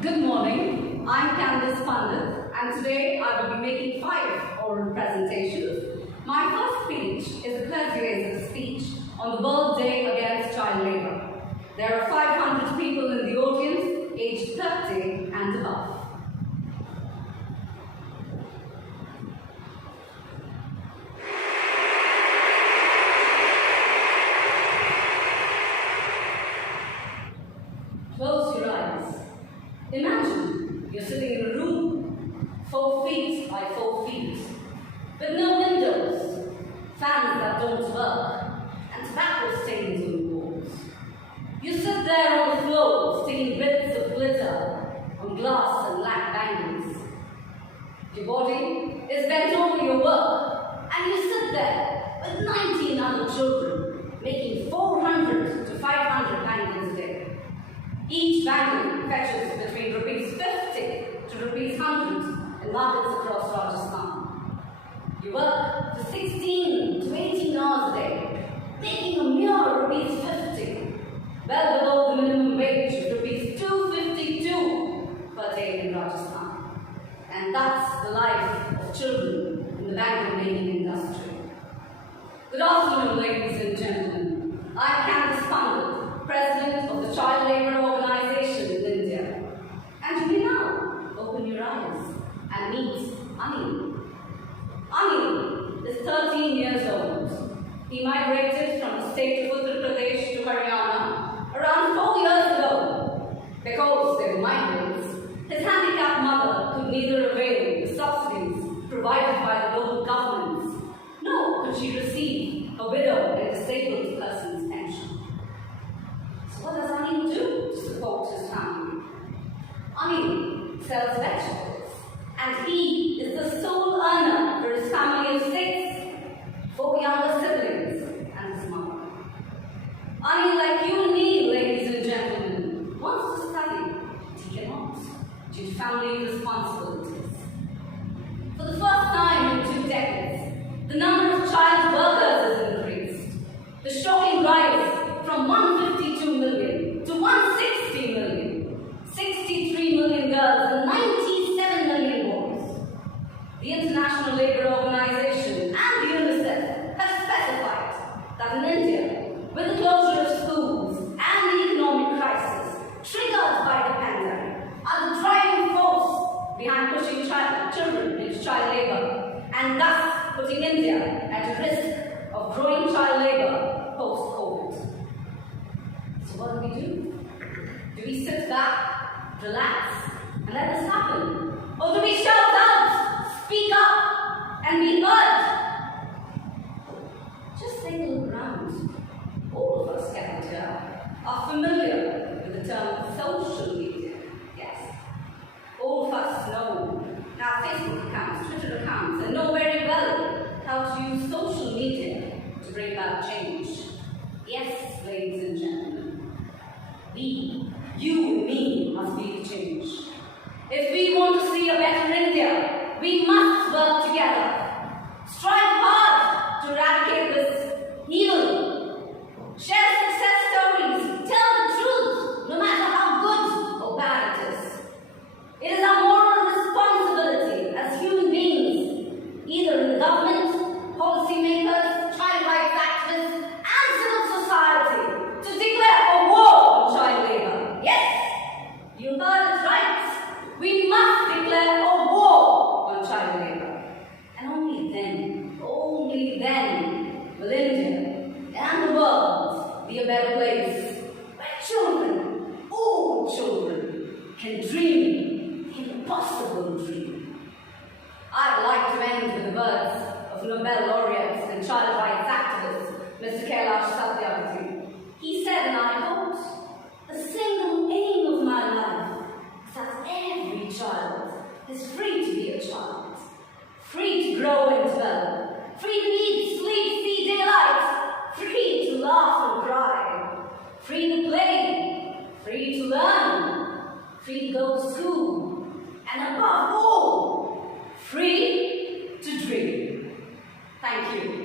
Good morning, I'm Candice Pandit, and today I will be making 5 oral presentations. My first speech is a persuasive speech on the World Day Against Child Labour. There are 500 people in the audience, aged 30 and above. Close your eyes. Imagine you're sitting in a room, 4 feet by 4 feet, with no windows, fans that don't work, and tobacco stains on the walls. You sit there on the floor, sticking bits of glitter on glass and black bangles. Your body is bent over your work, and you sit there with 19 other children, making 400 to 500 bangles a day. Each bangle fetches between rupees 50 to rupees 100 in markets across Rajasthan. You work for 16 to 18 hours a day, making a mere rupees 50, well below the minimum wage of rupees 252 per day in Rajasthan. And that's the life of children in the bangle making industry. Good afternoon, ladies and gentlemen. I'm Candice Pandit, President of the Child Labour Organization in India. And you may now open your eyes and meet Anil. Anil is 13 years old. He migrated from the state of Uttar Pradesh to Haryana around 4 years ago. Because they were migrants, his handicapped mother could neither avail the subsidies provided by the local governments, nor could she receive a widow and disabled person's pension. So what does Anil do to support his family? Anil sells vegetables, and he is the sole earner for his family of 6, 4 younger siblings, and his mother. Anil, like you and me, ladies and gentlemen, wants to study, but he cannot, due to family responsibilities. For the first time in 2 decades, the number of child workers has increased. The shocking rise from 152 million to 160 million, 63 million girls and 97 million boys. The International Labour Organization and the UNICEF have specified that in India, with the closure of schools and the economic crisis triggered by the pandemic, are the driving force behind pushing children into child labour and thus putting India at risk of growing child labour post-COVID. So what do? Do we sit back, relax, and let this happen? Or do we shout out, speak up, and be heard? Just take a look around. All of us gathered here are familiar with the term social media. Yes. All of us know our Facebook accounts, Twitter accounts, and know very well how to use social media to bring about change. Yes, ladies and gentlemen, we, you and me, must be the change. If we want to see a better India, we must work together. Strive hard to eradicate this evil. Share success stories. Tell the truth, no matter how good or bad it is. It is our moral responsibility as human beings, either in the government, policymakers, child rights activists, and civil society, to declare a war on child labour. Yes, you heard it right. We must declare a war on child labour. And only then will India and the world be a better place where children, all children, can dream the impossible dream. I'd like to end with the words of Nobel laureate and child rights activist, Mr. Kailash Satyarthi. He said, and I quote, "The single aim of my life is that every child is free to be a child, free to grow and develop, free to eat, sleep, see daylight, free to laugh and cry, free to play, free to learn, free to go to school, and above all, free to dream." Thank you.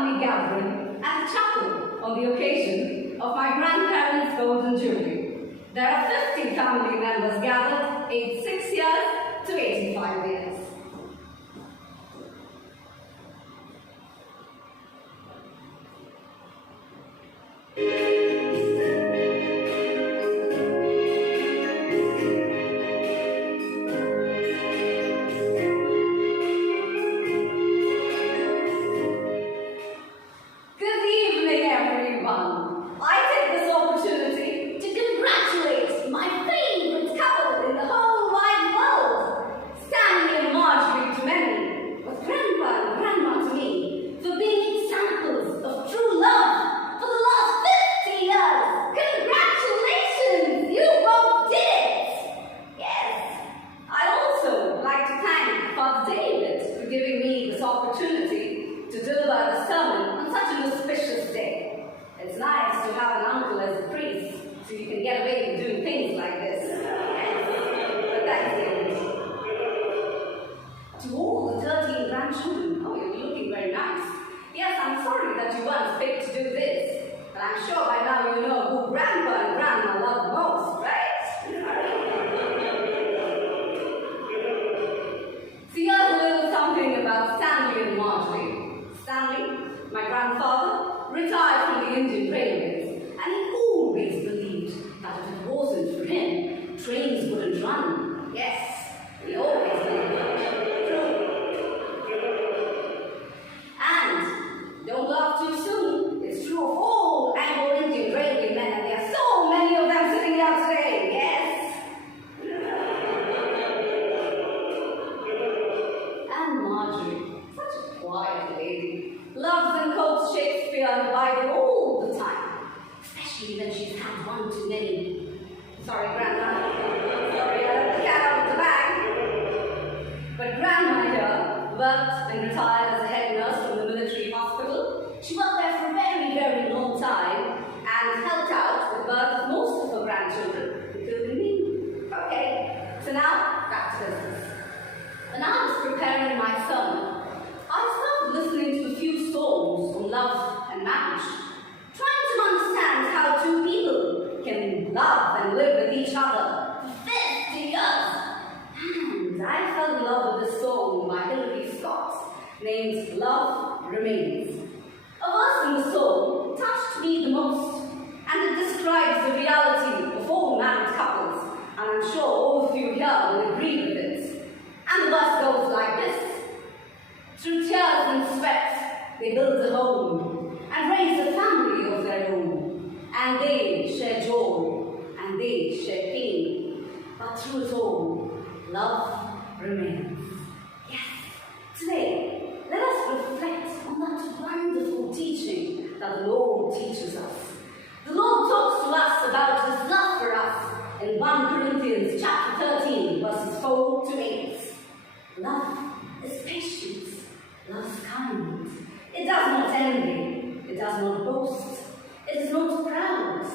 family gathering at the chapel on the occasion of my grandparents' golden jubilee. There are 50 family members gathered, aged 6 years to 85 years. Named Love Remains. A verse in the song touched me the most, and it describes the reality of all married couples, and I'm sure all of you here will agree with it. And the verse goes like this: through tears and sweat, they build a home and raise a family of their own, and they share joy and they share pain, but through it all, love remains. Yes, today, let us reflect on that wonderful teaching that the Lord teaches us. The Lord talks to us about His love for us in 1 Corinthians chapter 13, verses 4 to 8. Love is patient, love is kind. It does not envy, it does not boast, it is not proud,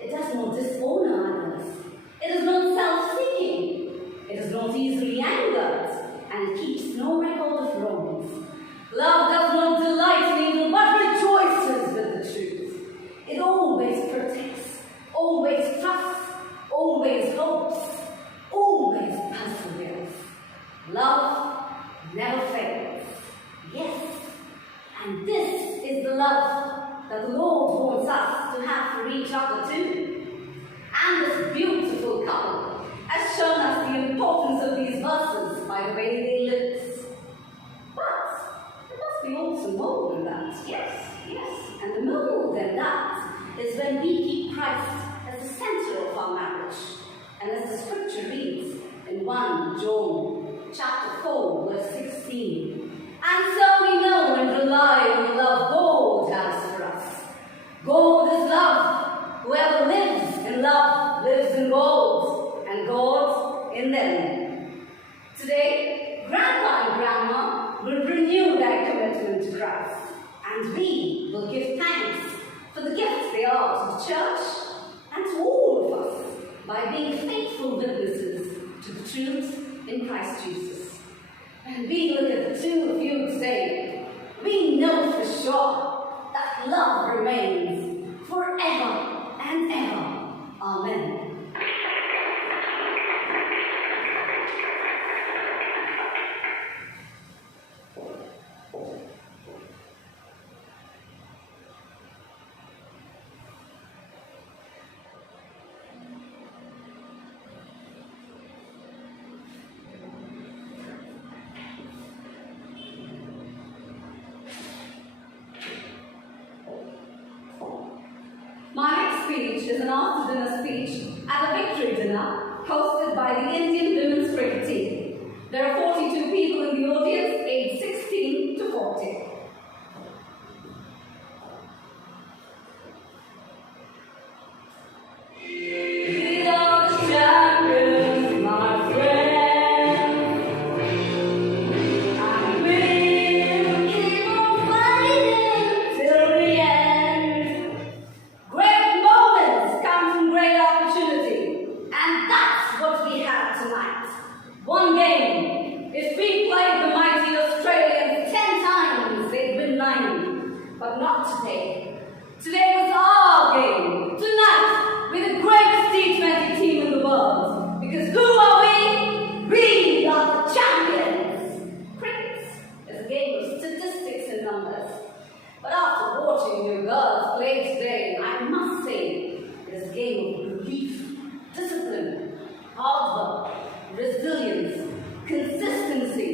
it does not dishonor others, it is not self-seeking, it is not easily angered, and it keeps no record of wrongs. Love does not delight in evil, but rejoices with the truth. It always protects, always trusts, always hopes, always perseveres. Love never fails. Yes, and this is the love that the Lord wants us to have for each other too. And this beautiful couple has shown us the importance of these verses by the way they live. We also more than that. Yes. And the more than that is when we keep Christ as the center of our marriage. And as the scripture reads in 1 John chapter 4, verse 16. And so we know and rely on the love God has for us. God is love. Whoever lives in love lives in God, and God in them. Today, Grandpa and Grandma will renew their commitment to Christ, and we will give thanks for the gifts they are to the church and to all of us by being faithful witnesses to the truth in Christ Jesus. And we look at the two of you today, we know for sure sure that love remains forever and ever. Amen. My next speech is an after-dinner speech at a victory dinner hosted by the Indian women's cricket team. There are 42 people in the audience, aged 16 to 40. We are the champions, my friends, and we'll keep on fighting till the end. Great moments come from great opportunity, and that's what we have tonight. One game. If we played the mighty Australians 10 times, they'd win 9. But not today. Today was our game. Tonight, we're the greatest T20 team in the world. Because who are we? We are the champions. Cricket is a game of statistics and numbers. But after watching you girls play today, I must say it is a game of belief, discipline, hard work, resilience, consistency,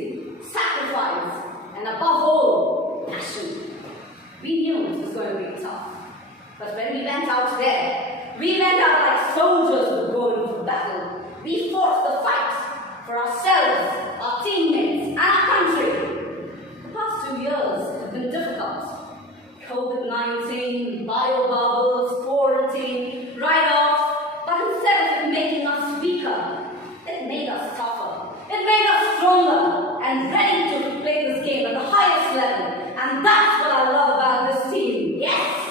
sacrifice, and above all, passion. We knew it was going to be tough. But when we went out there, we went out like soldiers who were going for battle. We fought the fight for ourselves, our teammates, and our country. The past 2 years have been difficult. COVID-19, bio-bubbles, quarantine, write-offs, but instead of it making us weaker, it made us tougher. It made us stronger and ready to play this game at the highest level. And that's what I love about this team. Yes!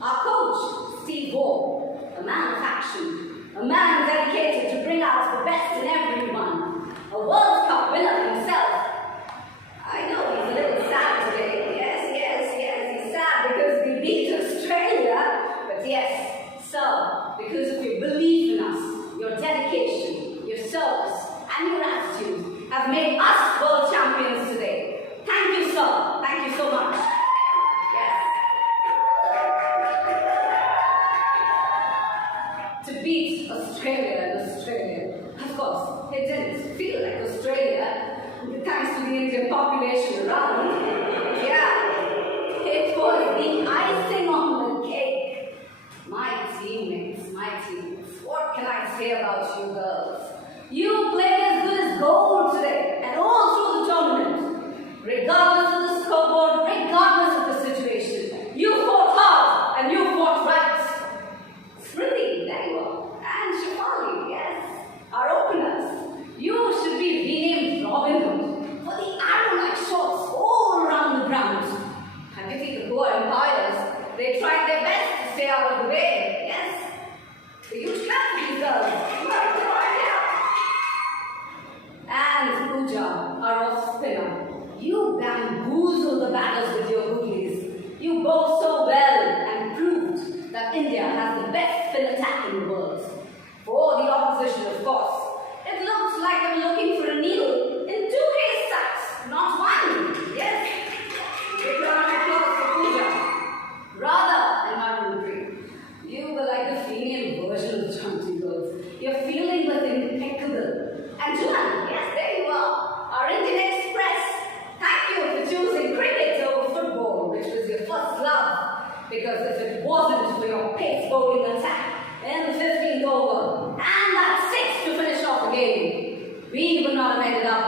Our coach, Steve Wall, a man of action, a man dedicated to bring out the best in everyone, a World Cup winner himself. I know he's a little sad today. Yes, he's sad because we beat Australia. But yes, sir, because of your belief in us, your dedication, your service, and your attitude have made us world champions today. Thank you, sir. Thank you so much. Yes. To beat Australia, of course, it didn't feel like Australia, thanks to the Indian population around. Yeah, it was the icing on the cake. My teammates, what can I say about you girls? You played as good as gold today, and all through the tournament. Regardless of the scoreboard, regardless of the situation, you fought hard and you fought right. Smriti, there you are, and Shafali, yes, our openers. You should be renamed Robin Hood for the arrow-like shots all around the ground. And you see the Goa Empires, they tried their best to stay out of the way, yes. The huge clap for these girls. And Pooja, our off-spinner, you bamboozled the batters with your googlies. You bowled so well and proved that India has the best spin attack in the world. For the opposition, of course, it looks like I'm looking for a needle in 2 haystacks, not one. Yes. Big round of applause for Pooja. Radha and Harmanpreet, you were like the female version of the Chanti girls. Your feeling was impeccable. And Juhan, yes, there you are, our Indian Express. Thank you for choosing cricket over football, which was your first love. Because if it wasn't for your pace bowling attack in the 15th over, and that 6 to finish off the game, we would not have ended up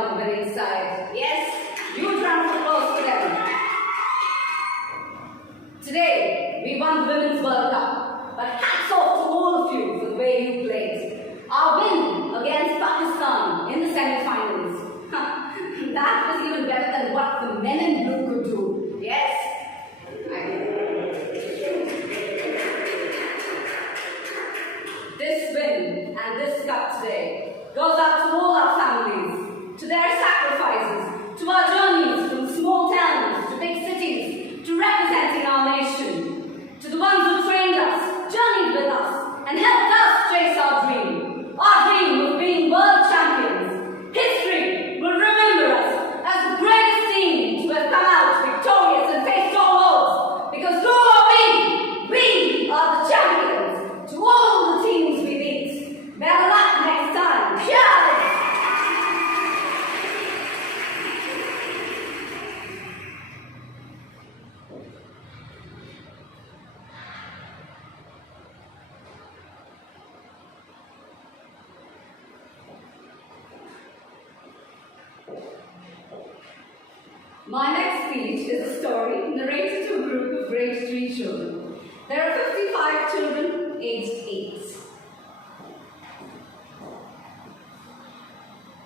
My next speech is a story narrated to a group of grade 3 children. There are 55 children aged 8.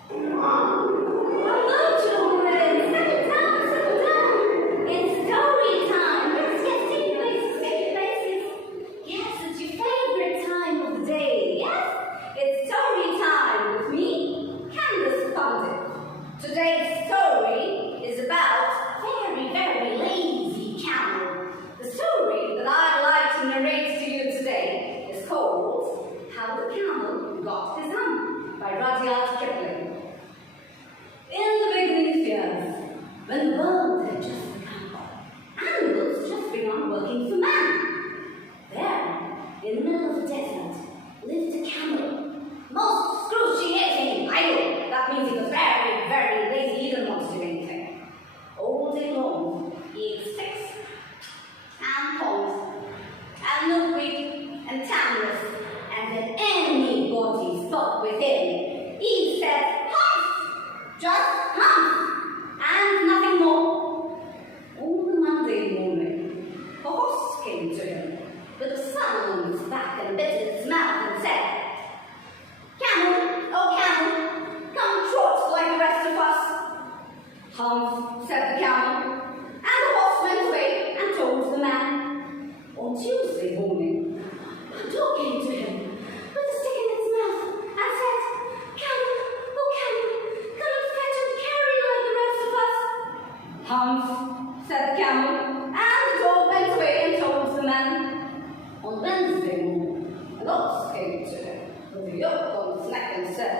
Hello, children! Settle down, settle down! It's story time! Yes, take your places, take your places! Yes, it's your favorite time of the day, yes? It's story time with me, Candice Pandit. Today's story is about a very, very lazy camel. The story that I'd like to narrate to you today is called How the Camel Got His Hump by Rudyard Kipling. In the beginning years, when the world had just begun, animals just began working for man. There, in the middle of the desert, lived a camel. Most excruciating idle. That means he was very, very lazy. He didn't want to do anything. All day long, he ate sticks and ponds and milkweed and tamarisk, and if anybody spoke with him, he said, "Humph! Just humph!" and nothing more. On the Monday morning, a horse came to him with a sun on his back and a bit in his mouth and said, "Camel, oh camel, come trot like the rest of us." "Humph," said the camel, and the horse went away and told the man. On Tuesday morning, a dog came to him with a stick in its mouth and said, "Camel, oh camel, come and fetch and carry like the rest of us." "Humph," said the camel, and the dog went away and told the man. On Wednesday morning, an ox came to him with a yoke on his neck and said,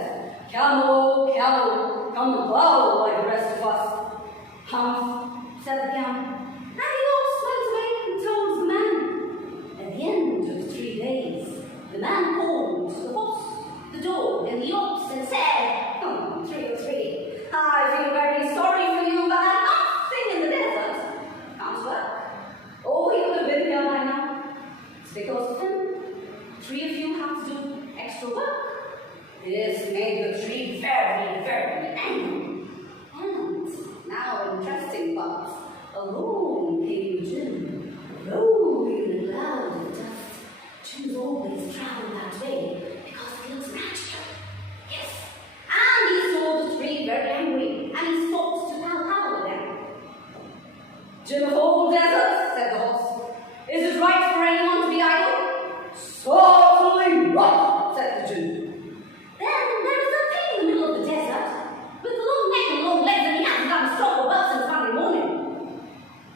"Camel, oh camel, come and plow like the rest of us." "Humph," said the camel, and the ox went away and told the man. At the end of 3 days, the man called the horse, the dog, and the ox and said, "Oh, 3 or 3, I feel very sorry for you, but I'm nothing in the desert. Can't work. Oh, you would have been here by now. It's because of him. 3 of you have to do extra work." This made the tree very, very angry. And now interesting part, along came Jim, rolling in a cloud of dust. Jim's always traveled that way because it looks magical. Yes. And he saw the tree very angry, and he stopped to pow with them. "Jim of all deserts," said the horse, "is it right for anyone to be idle?" "Certainly not," said the Jew. "Then there is a thing in the middle of the desert with a long neck and long legs, and he hasn't done stronger work since Monday morning.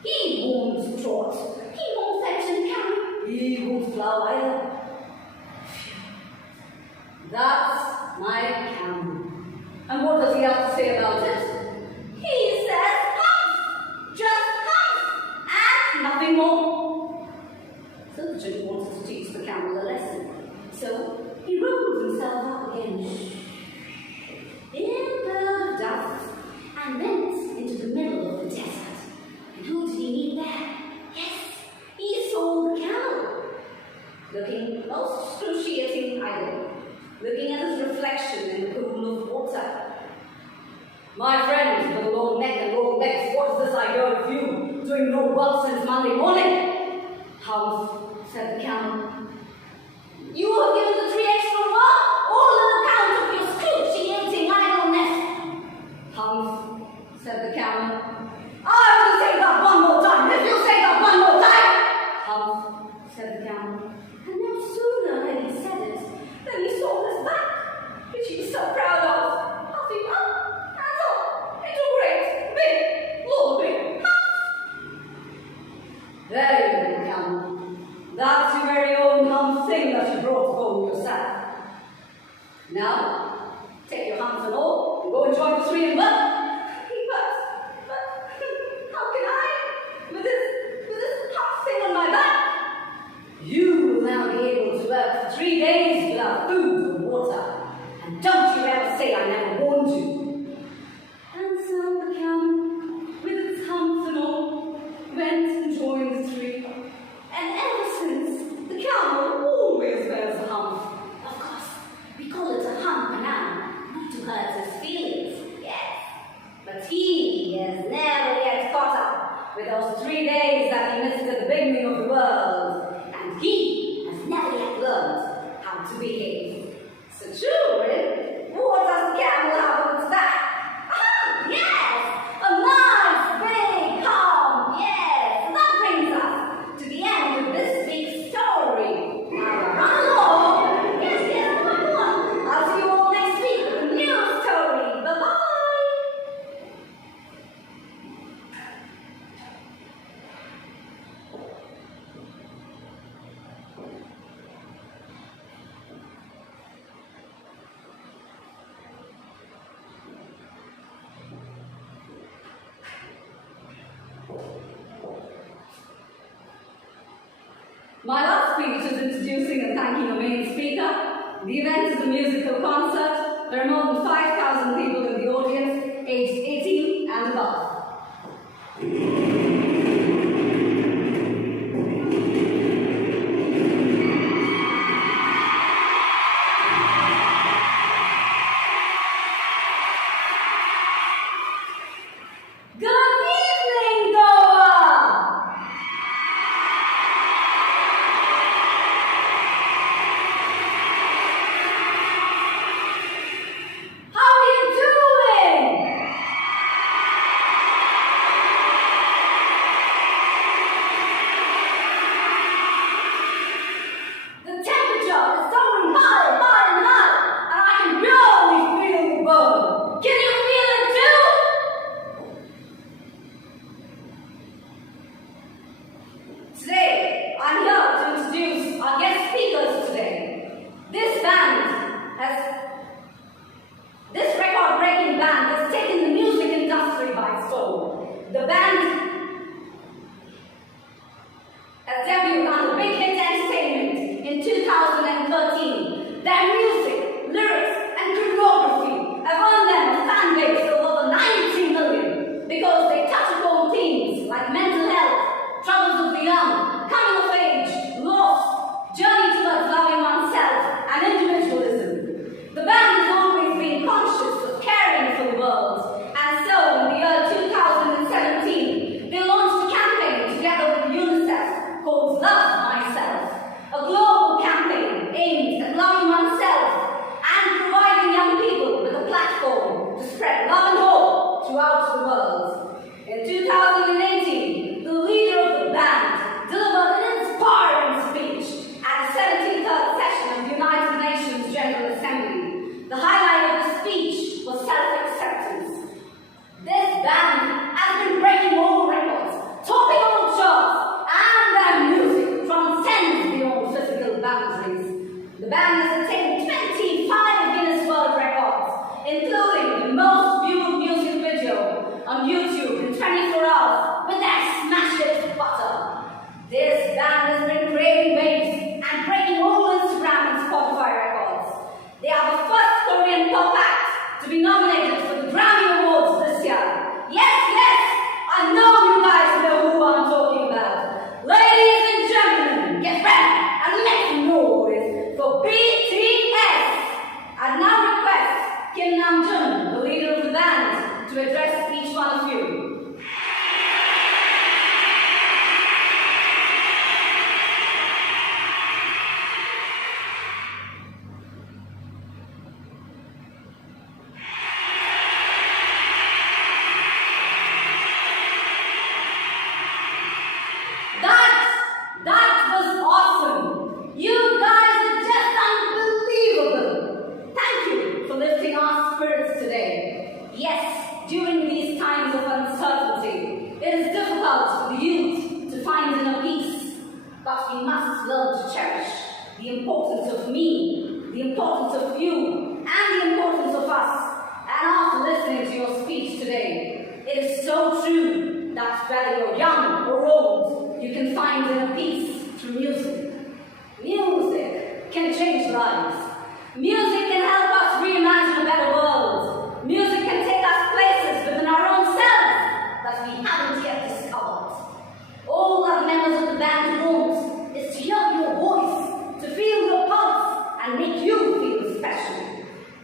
He won't trot, he won't fetch and carry, he won't plow either. That's my camel. And what does he have to say about it? He says, 'Humph! Just humph!' and nothing more." So the Jew wanted to teach the camel a lesson. So he rolled himself up again in a cloud of dust and went into the middle of the desert. And who did he meet there? Yes, he saw the camel, looking most excruciating idle, looking at his reflection in the pool of water. "My friend with a long neck and long legs, what is this I hear of you doing no work since Monday morning?" "Humph," said the camel. "You have given the tree extra work, all on account of your excruciating idleness." "Humph," said the camel. "I will say that one more time, if you say that one more time." "Humph," said the camel. And no sooner had he said it than he saw his back, which he was so proud of, puffing up and up into a great, big, lolling humph. "There you go, camel. That's your very own humph thing that you brought home those 3 days that he missed at the beginning of the world, and he has never yet learned how to behave. So children, what does the camel have on its back? Ah, yes! A nice big hump, yes! That brings us to the end of this week's story. Now run along! Yes, come on! I'll see you all next week with a new story. Bye-bye! My last speech is introducing and thanking a main speaker. The event is a musical concert. There are more than 5,000 people in the audience, aged 18 and above.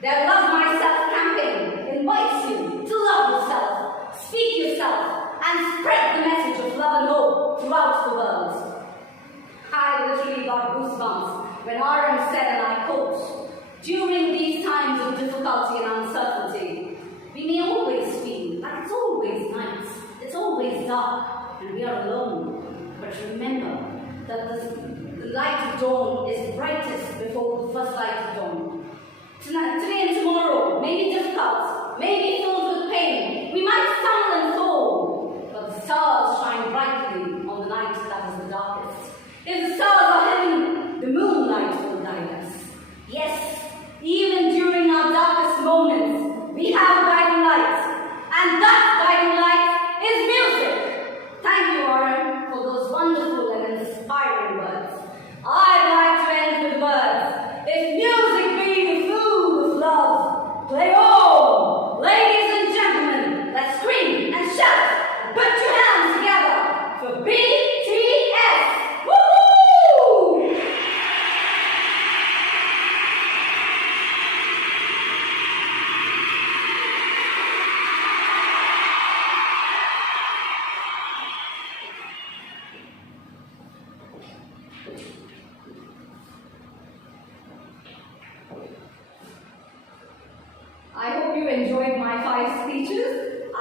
Their Love Myself campaign invites you to love yourself, speak yourself, and spread the message of love.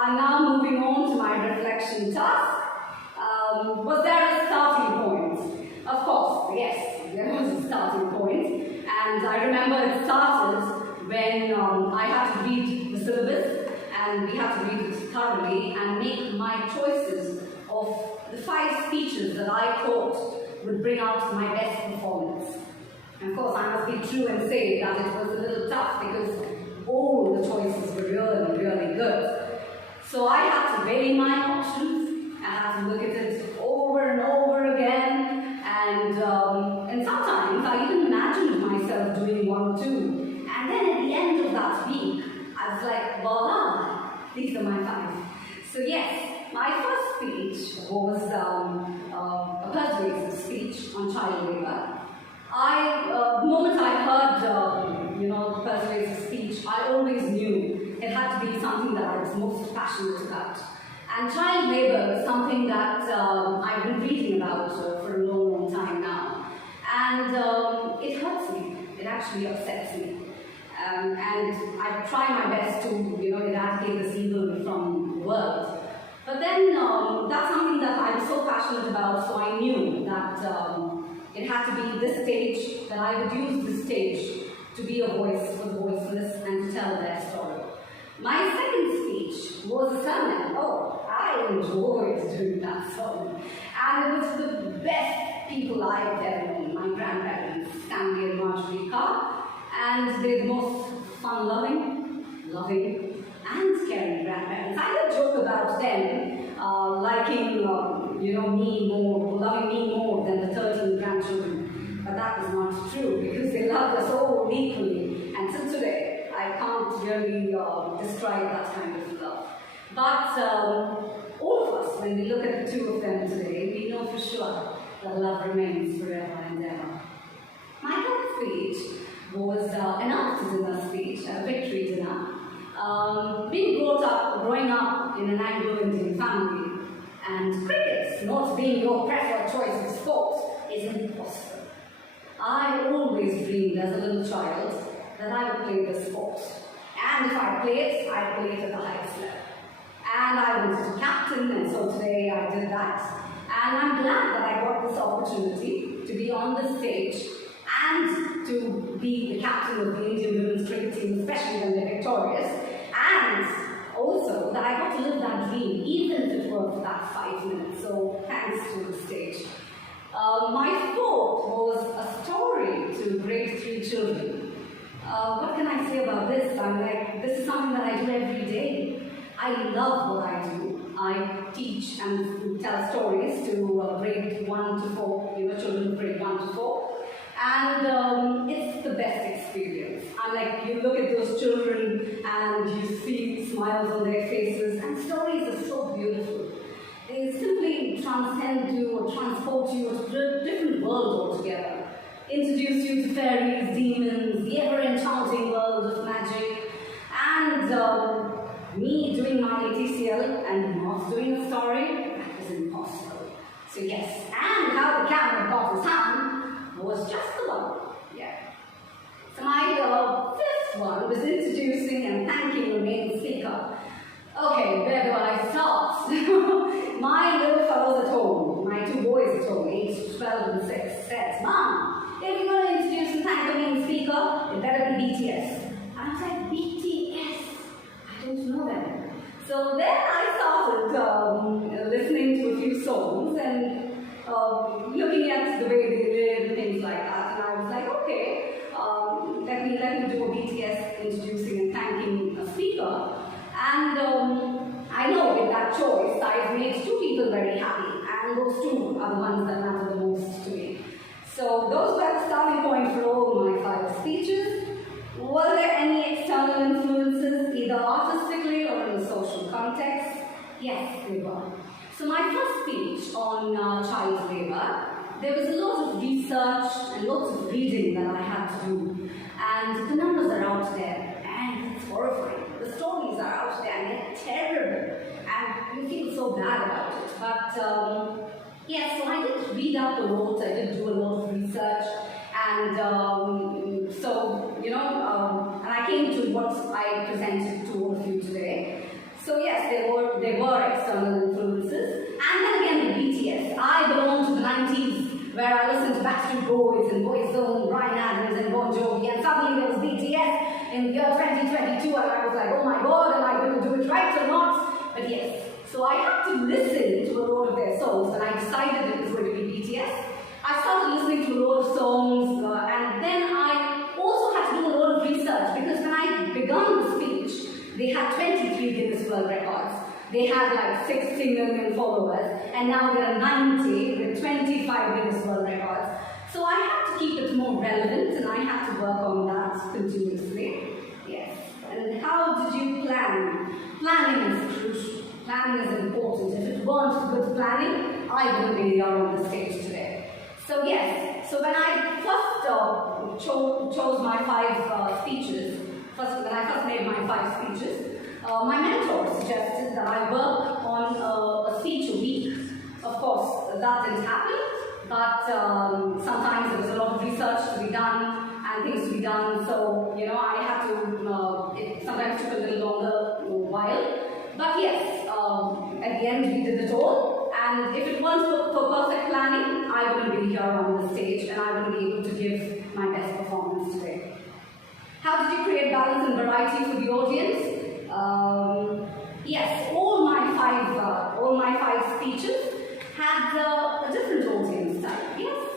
I'm now moving on to my reflection task. Was there a starting point? Of course, yes, there was a starting point. And I remember it started when I had to read the syllabus, and we had to read it thoroughly and make my choices of the 5 speeches that I thought would bring out my best performance. And of course, I must be true and say that it was a little tough because all the choices were really, really good. So I had to weigh my options, I had to look at it over and over again, and sometimes I even imagined myself doing 1 or 2. And then at the end of that week, I was like, voila, these are my 5. So yes, my first speech was a persuasive speech on child labor. The moment I heard, the persuasive speech, I always knew it had to be something that I was most passionate about. And child labor is something that I've been reading about for a long, long time now. And it hurts me. It actually upsets me. And I try my best to, eradicate this evil from the world. But then that's something that I was so passionate about, so I knew that it had to be this stage, that I would use this stage to be a voice for the voiceless and to tell their story. My second speech was a sermon. Oh, I enjoyed doing that sermon. And it was the best people I've ever known, my grandparents, Candice and Marjorie Carr. And they're the most fun-loving, loving, and caring grandparents. I would joke about them liking, me more, loving me more than the 13 grandchildren. But that was not true because they loved us all equally. And till today, I can't really describe that kind of love. But all of us, when we look at the 2 of them today, we know for sure that love remains forever and ever. My third speech was an after-dinner speech, a victory dinner. Growing up in an Anglo-Indian family, and cricket not being your preferred choice of sport is impossible. I always dreamed as a little child that I would play this sport. And if I play it, I'd play it at the highest level. And I wanted to captain, and so today I did that. And I'm glad that I got this opportunity to be on this stage and to be the captain of the Indian women's cricket team, especially when they're victorious, and also that I got to live that dream, even if it were for that 5 minutes. So thanks to the stage. My fourth was a story to grade 3 children. What can I say about this? This is something that I do every day. I love what I do. I teach and tell stories to grade 1 to 4, children grade 1 to 4. And it's the best experience. You look at those children and you see smiles on their faces, and stories are so beautiful. They simply transcend you or transport you to a different world altogether. Introduce you to fairies, demons, the ever-enchanting world of magic. And me doing my ATCL and not doing a story, that was impossible. So yes, and how the camera got his hand was just the one. Yeah. So my fifth one was introducing and thanking the main speaker. Okay, where do I start? My little fellows at home, my 2 boys at home, aged 12 and 6, said, Mom, if you're going to introduce and thank the main speaker, it better be BTS. And I was like, BTS? I don't know them. So then I started listening to a few songs and looking at the way they live and things like that. And I was like, okay, let me do a BTS introducing and thanking a speaker. And I know with that choice, I've made 2 people very happy, and those 2 are the ones that matter the most to me. So those were the starting point for all my 5 speeches. Were there any external influences, either artistically or in the social context? Yes, there were. So my first speech on child labour, there was a lot of research and lots of reading that I had to do. And the numbers are out there, and it's horrifying. The stories are out there, and they're terrible. And you feel so bad about it. But yes, so I did read up a lot, I did do a lot of research. And and I came to what I presented to all of you today. So yes, there and Boyzone, Bryan Adams and Bon Jovi, and suddenly there was BTS in the year 2022, and I was like, oh my god, am I going to do it right or not? But yes, so I had to listen to a lot of their songs when I decided it was going to be BTS. I started listening to a lot of songs, and then I also had to do a lot of research, because when I began the speech, they had 23 Guinness World Records. They had like 60 million followers, and now there are 90 with 25 Guinness World Records. So I had to keep it more relevant, and I had to work on that continuously. Yes. And how did you plan? Planning is crucial. Planning is important. If it weren't for good planning, I wouldn't be here on the stage today. So yes, so when I first chose my 5 speeches, when I first made my 5 speeches, my mentor suggested that I work on a speech a week. Of course, that didn't happen, but sometimes there was a lot of research to be done and things to be done, so I had to, it sometimes took a little longer while. But yes, at the end we did it all, and if it weren't for perfect planning, I wouldn't be here on the stage and I wouldn't be able to give my best performance today. How did you create balance and variety for the audience? Yes, all my five speeches had a different audience type. Yes.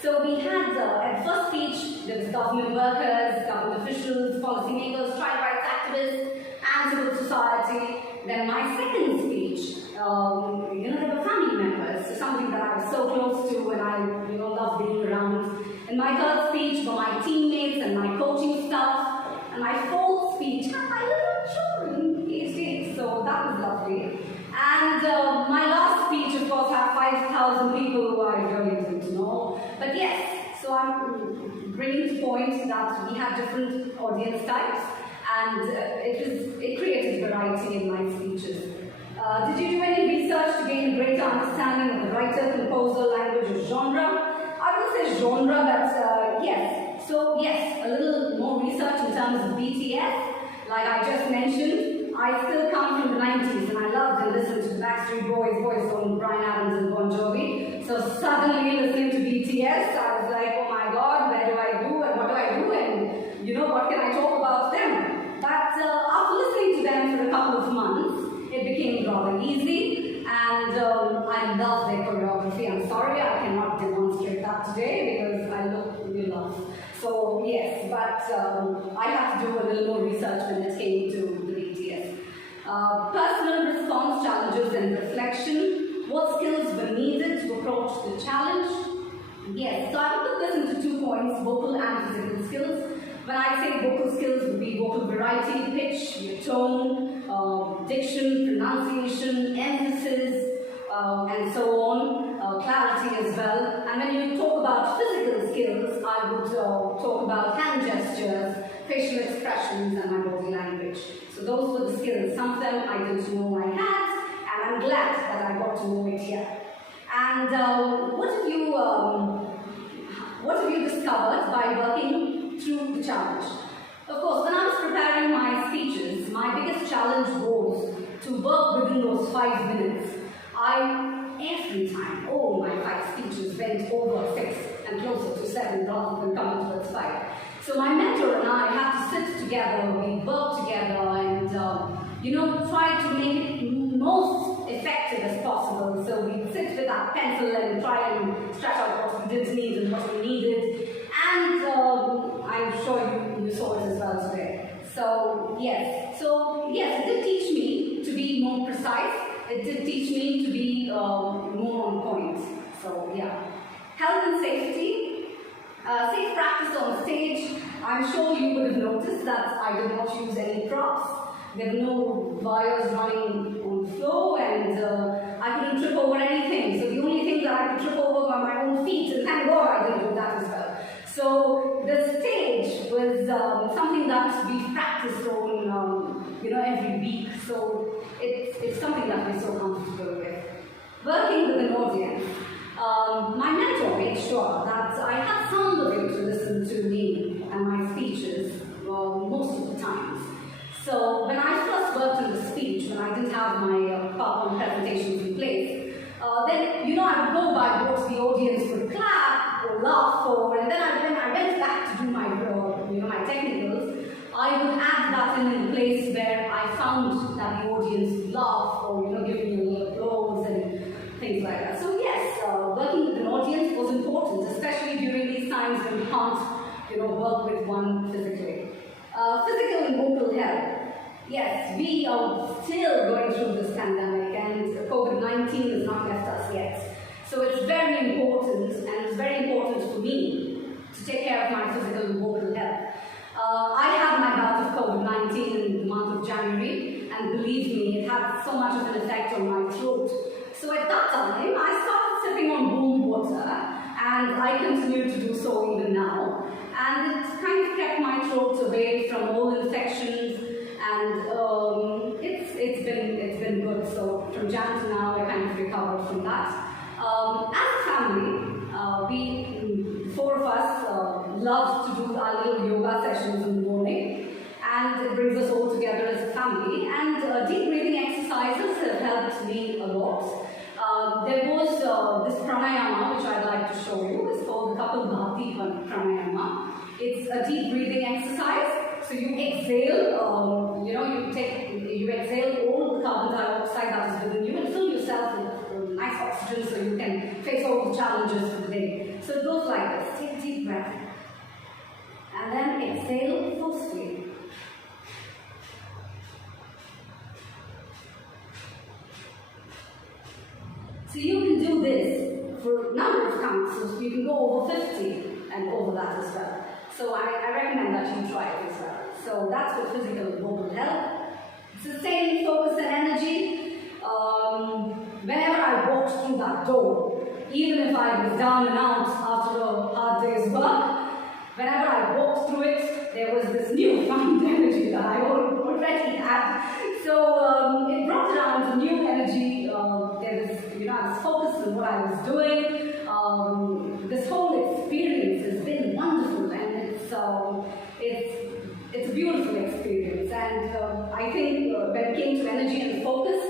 So we had at first speech there was government workers, government officials, policymakers, child rights activists, and civil society. Then my second speech, there were family members, so something that I was so close to and I loved being around. And my third speech were my teammates and my coaching staff. And my fourth speech had my little children, aged 8, so that was lovely. And my last speech, of course, had 5,000 people who I really didn't know. But yes, so I'm bringing to point that we have different audience types, and it created variety in my speeches. Did you do any research to gain a greater understanding of the writer, composer, language, or genre? I wouldn't say genre, but yes. So yes, a little more research in terms of BTS. Like I just mentioned, I still come from the 90s and I loved and listened to the Backstreet Boys, Boyzone, Bryan Adams and Bon Jovi. So suddenly listening to BTS, I was like, oh my god, where do I do and what do I do and what can I talk about them? But after listening to them for a couple of months, it became rather easy. And I love their choreography. I'm sorry I cannot demonstrate that today because I look really rough. So yes, but I had to do a little more research when it came to the BTS. Personal response challenges and reflection. What skills were needed to approach the challenge? Yes, so I will put this into 2 points, vocal and physical skills. When I say vocal skills, would be vocal variety, pitch, your tone, diction, pronunciation, emphasis, and so on, clarity as well. And when you talk about physical skills, I would talk about hand gestures, facial expressions, and my body language. So those were the skills. Some of them I didn't know I had, and I'm glad that I got to know it here. And what have you discovered by working through the challenge? Of course, when I was preparing my speeches, my biggest challenge was to work within those 5 minutes. Every time, all my 5 speeches went over 6 and closer to 7 rather than coming towards 5. So my mentor and I had to sit together, we worked together and, try to make it most effective as possible. So we'd sit with our pencil and try and stretch out what we didn't need and what we needed. And I'm sure you saw it as well today. So yes, it did teach me to be more precise. It did teach me to be more on point. So yeah. Health and safety. Safe practice on stage. I'm sure you would have noticed that I did not use any props. There were no wires running on the floor, and I couldn't trip over anything. So the only thing that I could trip over were my own feet, and thank God I didn't do that as well. So the stage was something that we practiced on, every week. So it's something that we're so comfortable with. Working with an audience. My mentor made sure that I had somebody to listen to me and my speeches most of the times. So when I first worked on the speech, when I didn't have my PowerPoint presentations in place, then I would go by what the audience would clap or laugh for, and then I audience laugh or giving you a little applause and things like that. So yes, working with an audience was important, especially during these times when we can't work with one physically. Physical and vocal health. Yes, we are still going through this pandemic and COVID-19 has not left us yet. So it's very important, and it's very important for me to take care of my physical and vocal health. I had my bout of COVID-19 in the month of January, and believe me, it had so much of an effect on my throat. So at that time, I started sipping on warm water, and I continue to do so even now. And it kind of kept my throat away from all infections, and it's been good. So from Jan to now, I kind of recovered from that. As a family, we four of us love to do our little yoga sessions in the morning, and it brings us all together as a family. And deep breathing exercises have helped me a lot. There was this pranayama which I'd like to show you. It's called the Kapalbhati pranayama. It's a deep breathing exercise. So you exhale, you exhale all the carbon dioxide that is within you and fill yourself with nice oxygen so you can face all the challenges for the day. So it goes like this. Take a deep breath. And then exhale forcefully. So you can do this for a number of counts. So you can go over 50 and over that as well. So I recommend that you try it as well. So that's for physical and vocal health. Sustaining focus and energy. Whenever I walked through that door, even if I was down and out after a hard day's work, whenever I walked through it, there was this newfound energy that I already had. So it brought around a new energy. There was, I was focused on what I was doing. This whole experience has been wonderful, and it's a beautiful experience. And I think when it came to energy and focus,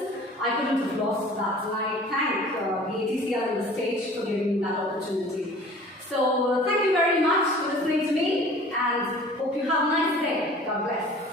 I couldn't have lost that. And I thank the ATCL and the stage for giving me that opportunity. So thank you very much for listening to me, and hope you have a nice day. God bless.